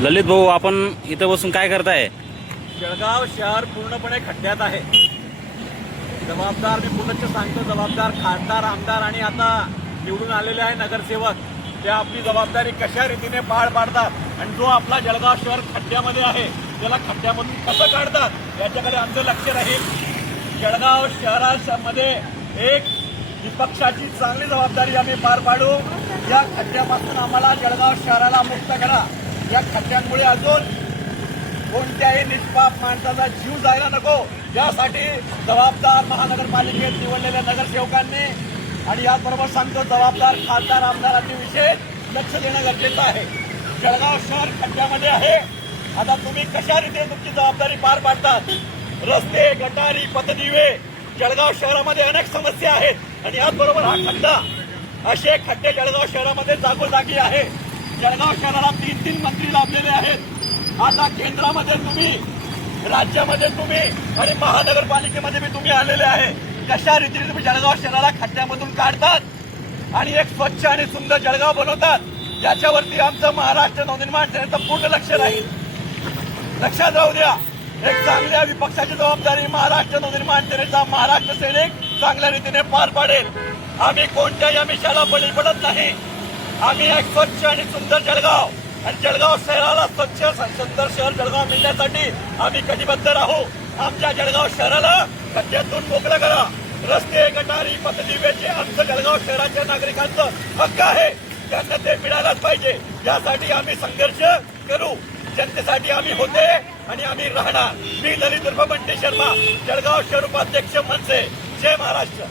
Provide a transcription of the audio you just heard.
ललित भाऊ, आपण इथं बसून काय करताय? जळगाव शहर पूर्णपणे खड्ड्यात आहे. जबाबदार मी पुनश्च सांगतो, जबाबदार खासदार, आमदार आणि आता निवडून आलेले आहे नगरसेवक, ते आपली जबाबदारी कशा रीतीने पार पाडतात आणि जो आपला जळगाव शहर खड्ड्यामध्ये आहे त्याला खड्ड्यामधून कसं काढतात याच्याकडे आमचं लक्ष राहील. जळगाव शहरामध्ये एक विपक्षाची चांगली जबाबदारी आम्ही पार पाडू. या खड्ड्यापासून आम्हाला जळगाव शहराला मुक्त करा. या खड्ड्यांमुळे अजून कोणत्याही निष्पाप माणसाचा जीव जायला नको, यासाठी जबाबदार महानगरपालिकेत निवडलेल्या नगरसेवकांनी आणि याचबरोबर सांगतो जबाबदार खासदार आमदारांनी विशेष लक्ष देणं गरजेचं आहे. जळगाव शहर खड्ड्यामध्ये आहे. आता तुम्ही कशा रीतीने तुमची जबाबदारी पार पाडतात? रस्ते, गटारी, पथदिवे, जळगाव शहरामध्ये अनेक समस्या आहेत आणि याचबरोबर हा खड्डा, असे खड्डे जळगाव शहरामध्ये जागोजागी आहे. जळगाव शहराला 3 मंत्री लाभलेले आहेत. आता केंद्रामध्ये तुम्ही, राज्यामध्ये तुम्ही आणि महानगरपालिकेमध्ये बी तुम्ही आलेले आहे. कशा रीतीने तुम्ही जळगाव शहराला खड्ड्यामधून काढतात आणि एक स्वच्छ आणि सुंदर जळगाव बनवतात, याच्यावरती आमचं महाराष्ट्र नवनिर्माण सेनेचं पूर्ण लक्ष राहील. लक्षात राहू द्या, एक चांगल्या विपक्षाची जबाबदारी महाराष्ट्र नवनिर्माण सेनेचा महाराष्ट्र सैनिक चांगल्या रीतीने पार पाडेल. आम्ही कोणत्याही आमिषाला बळी पडत नाही. आम्ही एक स्वच्छ आणि सुंदर जळगाव आणि जळगाव शहराला स्वच्छ सुंदर शहर जळगाव मिळण्यासाठी आम्ही कटिबद्ध राहू. आमच्या जळगाव शहराला खड्ड्यातून मोकळं करा. रस्ते, गटारी, पथदिवेचे आमचं जळगाव शहराच्या नागरिकांचं हक्क आहे, त्यांना ते मिळायलाच पाहिजे. यासाठी आम्ही संघर्ष करू. जनतेसाठी आम्ही होते आणि आम्ही राहणार. मी ललित उर्फ बंटी शर्मा, जळगाव शहर उपाध्यक्ष मनसे. जय महाराष्ट्र.